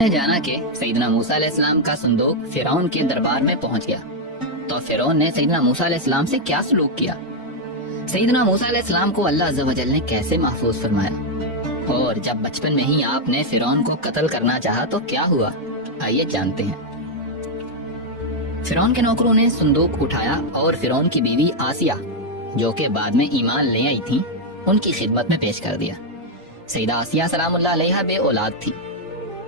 نے جانا کہ سیدنا موسیٰ علیہ السلام کا صندوق فرعون کے دربار میں پہنچ گیا تو فرعون نے سیدنا موسیٰ علیہ السلام سے کیا سلوک کیا، سیدنا موسیٰ علیہ السلام کو اللہ عز و جل نے کیسے محفوظ فرمایا، اور جب بچپن میں ہی آپ نے فرعون کو قتل کرنا چاہا تو کیا ہوا، آئیے جانتے ہیں۔ فرعون کے نوکروں نے صندوق اٹھایا اور فرعون کی بیوی آسیہ جو کہ بعد میں ایمان لے آئی تھی ان کی خدمت میں پیش کر دیا۔ سیدہ آسیہ سلام اللہ علیہا بے اولاد تھی۔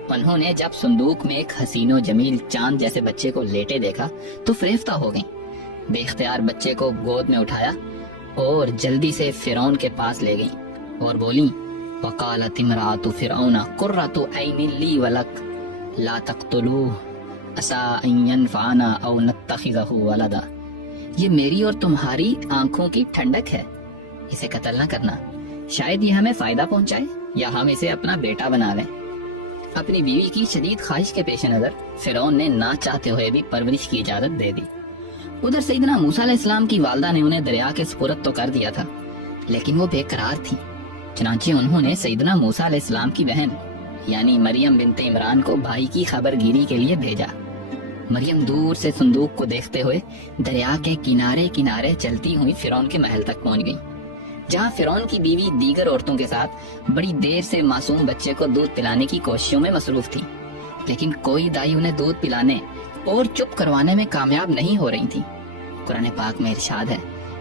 انہوں نے جب صندوق میں ایک حسین و جمیل چاند جیسے بچے کو لیٹے دیکھا تو فریفتہ ہو گئیں، بے اختیار بچے کو گود میں اٹھایا اور جلدی سے فرعون کے پاس لے گئیں اور بولیں وقالت امرأۃ فرعون قرۃ عین لی ولک لا تقتلوہ عسیٰ ان ینفعنا او نتخذہ ولدا، یہ میری اور تمہاری آنکھوں کی ٹھنڈک ہے، اسے قتل نہ کرنا، شاید یہ ہمیں فائدہ پہنچائے یا ہم اسے اپنا بیٹا بنا لیں۔ اپنی بیوی کی شدید خواہش کے پیش نظر فرعون نے نہ چاہتے ہوئے بھی پرورش کی اجازت دے دی۔ ادھر سیدنا موسیٰ علیہ السلام کی والدہ نے انہیں دریا کے سپرد تو کر دیا تھا لیکن وہ بے قرار تھی، چنانچہ انہوں نے سیدنا موسیٰ علیہ السلام کی بہن یعنی مریم بنت عمران کو بھائی کی خبر گیری کے لیے بھیجا۔ مریم دور سے صندوق کو دیکھتے ہوئے دریا کے کنارے کنارے چلتی ہوئی فرعون کے محل تک پہنچ گئی، جہاں فرعون کی بیوی دیگر عورتوں کے ساتھ بڑی دیر سے معصوم بچے کو دودھ پلانے کی کوششوں میں مصروف تھی، لیکن کوئی دائی انہیں دودھ پلانے اور چپ کروانے میں کامیاب نہیں ہو رہی تھی۔ قرآن پاک میں ارشاد ہے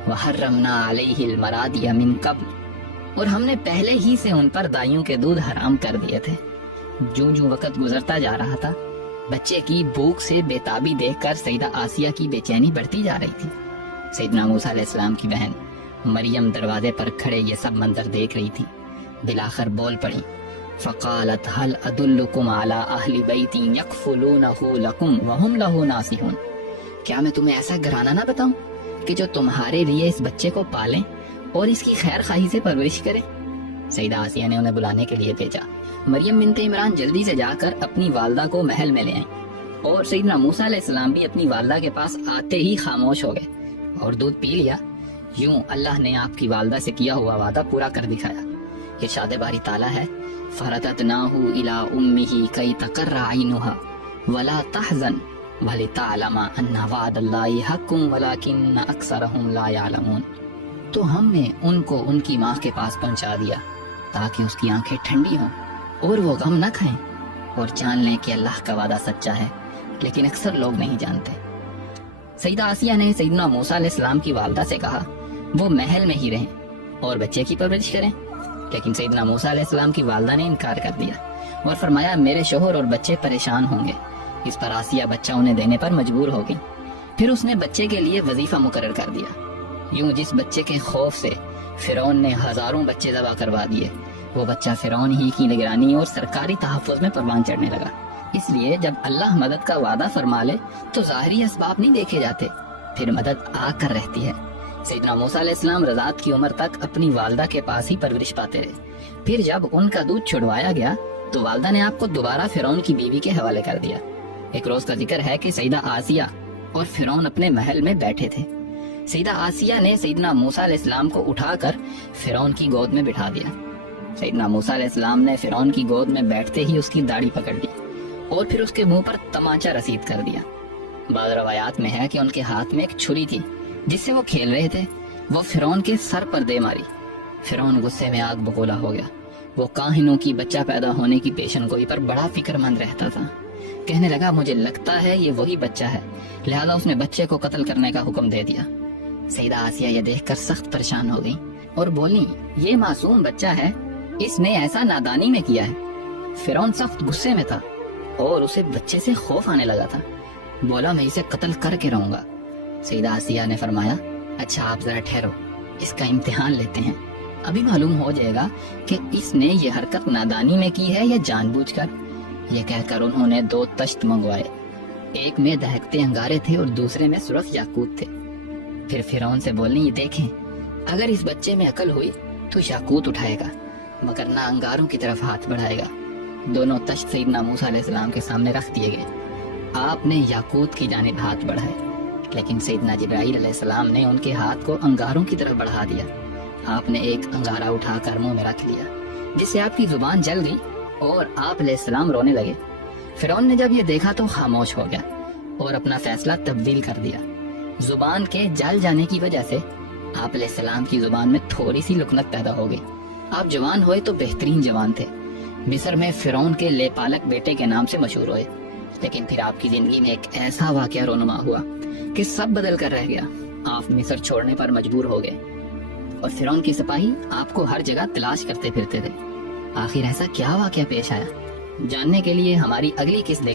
وَحَرَّمْنَا عَلَيْهِ الْمَرَادِيَ مِن قَبْلُ، اور ہم نے پہلے ہی سے ان پر دائیوں کے دودھ حرام کر دیے تھے۔ جوں جوں وقت گزرتا جا رہا تھا بچے کی بھوک سے بے تابی دیکھ کر سیدہ آسیہ کی بے چینی بڑھتی جا رہی تھی۔ سیدنا موسیٰ علیہ السلام کی بہن مریم دروازے پر کھڑے یہ سب منظر دیکھ رہی تھی، بلاخر بول پڑی فقالت هل ادلکم علی اہل بیت یکفلونہ لکم وہم لہ ناصحون، کیا میں تمہیں ایسا گھرانہ نہ بتاؤں کہ جو تمہارے لیے اس بچے کو پالیں اور اس کی خیر خواہی سے پرورش کریں۔ سیدہ آسیہ نے انہیں بلانے کے لیے بھیجا۔ مریم بنت عمران جلدی سے جا کر اپنی والدہ کو محل میں لے آئیں اور سیدنا موسیٰ علیہ السلام بھی اپنی والدہ کے پاس آتے ہی خاموش ہو گئے اور دودھ پی لیا۔ یوں اللہ نے آپ کی والدہ سے کیا ہوا وعدہ پورا کر دکھایا۔ ارشاد باری تعالیٰ ہے فَرَدَدْنَاهُ إِلَىٰ أُمِّهِ كَيْ تَقَرَّ عَيْنُهَا وَلَا تَحْزَنْ وَلِتَعْلَمَ أَنَّ وَعْدَ اللَّهِ حَقٌّ وَلَٰكِنَّ أَكْثَرَهُمْ لَا يَعْلَمُونَ، تو ہم نے ان کو ان کی ماں کے پاس پہنچا دیا تاکہ اس کی آنکھیں ٹھنڈی ہوں اور وہ غم نہ کھائیں اور جان لیں کہ اللہ کا وعدہ سچا ہے، لیکن اکثر لوگ نہیں جانتے۔ سیدہ آسیہ نے سیدنا موسیٰ علیہ السلام کی والدہ سے کہا وہ محل میں ہی رہیں اور بچے کی پرورش کریں، لیکن سیدنا موسیٰ علیہ السلام کی والدہ نے انکار کر دیا اور فرمایا میرے شوہر اور بچے پریشان ہوں گے۔ اس پر آسیہ بچہ انہیں دینے پر مجبور ہو گئی۔ پھر اس نے بچے کے لیے وظیفہ مقرر کر دیا۔ یوں جس بچے کے خوف سے فرعون نے ہزاروں بچے ذبح کروا دیے، وہ بچہ فرعون ہی کی نگرانی اور سرکاری تحفظ میں پروان چڑھنے لگا۔ اس لیے جب اللہ مدد کا وعدہ فرما لے تو ظاہری اسباب نہیں دیکھے جاتے، پھر مدد آ کر رہتی ہے۔ سیدنا موسیٰ علیہ السلام رضاعت کی عمر تک اپنی والدہ کے پاس ہی پرورش پاتے رہے۔ پھر جب ان کا دودھ چھڑوایا گیا تو والدہ نے آپ کو دوبارہ فرعون کی بیوی کے حوالے کر دیا۔ ایک روز کا ذکر ہے کہ سیدہ آسیہ اور فرعون اپنے محل میں بیٹھے تھے۔ سیدہ آسیہ نے سیدنا موسیٰ علیہ السلام کو اٹھا کر فرعون کی گود میں بٹھا دیا۔ سیدنا موسیٰ علیہ السلام نے فرعون کی گود میں بیٹھتے ہی اس کی داڑھی پکڑ لی اور پھر اس کے منہ پر تمانچہ رسید کر دیا۔ بعض روایات میں ہے کہ ان کے ہاتھ میں ایک چھری تھی جس سے وہ کھیل رہے تھے، وہ فرعون کے سر پر دے ماری۔ فرعون غصے میں آگ بگولا ہو گیا۔ وہ کاہنوں کی بچہ پیدا ہونے کی پیشن گوئی پر بڑا فکر مند رہتا تھا۔ کہنے لگا مجھے لگتا ہے یہ وہی بچہ ہے، لہذا اس نے بچے کو قتل کرنے کا حکم دے دیا۔ سیدہ آسیہ یہ دیکھ کر سخت پریشان ہو گئی اور بولی یہ معصوم بچہ ہے، اس نے ایسا نادانی میں کیا ہے۔ فرعون سخت غصے میں تھا اور اسے بچے سے خوف آنے لگا تھا۔ بولا میں اسے قتل کر کے رہوں گا۔ سیدہ آسیہ نے فرمایا اچھا آپ ذرا ٹھہرو، اس کا امتحان لیتے ہیں، ابھی معلوم ہو جائے گا کہ اس نے یہ حرکت نادانی میں کی ہے یا جان بوجھ کر۔ یہ کہہ کر انہوں نے 2 تشت منگوائے، ایک میں دہکتے انگارے تھے اور دوسرے میں سرخ یاقوت تھے۔ پھر فرعون سے بولنے یہ دیکھیں اگر اس بچے میں عقل ہوئی تو یاقوت اٹھائے گا مگر نہ انگاروں کی طرف ہاتھ بڑھائے گا۔ دونوں تشت سیدنا موسیٰ علیہ السلام کے سامنے رکھ دیے گئے۔ آپ نے یاقوت کی جانب ہاتھ بڑھائے لیکن سیدنا جبرائیل علیہ السلام نے ان کے ہاتھ کو انگاروں کی طرف بڑھا دیا۔ آپ نے ایک انگارہ اٹھا کر منہ میں رکھ لیا جس سے آپ کی زبان جل گئی اور آپ علیہ السلام رونے لگے۔ فرعون نے جب یہ دیکھا تو خاموش ہو گیا اور اپنا فیصلہ تبدیل کر دیا۔ زبان کے جل جانے کی وجہ سے آپ علیہ السلام کی زبان میں تھوڑی سی لکنت پیدا ہو گئی۔ آپ جوان ہوئے تو بہترین جوان تھے، مصر میں فرعون کے لے پالک بیٹے کے نام سے مشہور ہوئے، لیکن پھر آپ کی زندگی میں ایک ایسا واقعہ رونما ہوا کہ سب بدل کر رہ گیا۔ آپ مصر چھوڑنے پر مجبور ہو گئے اور فرعون کی سپاہی آپ کو ہر جگہ تلاش کرتے پھرتے تھے۔ آخر ایسا کیا واقعہ پیش آیا؟ جاننے کے لیے ہماری اگلی قسط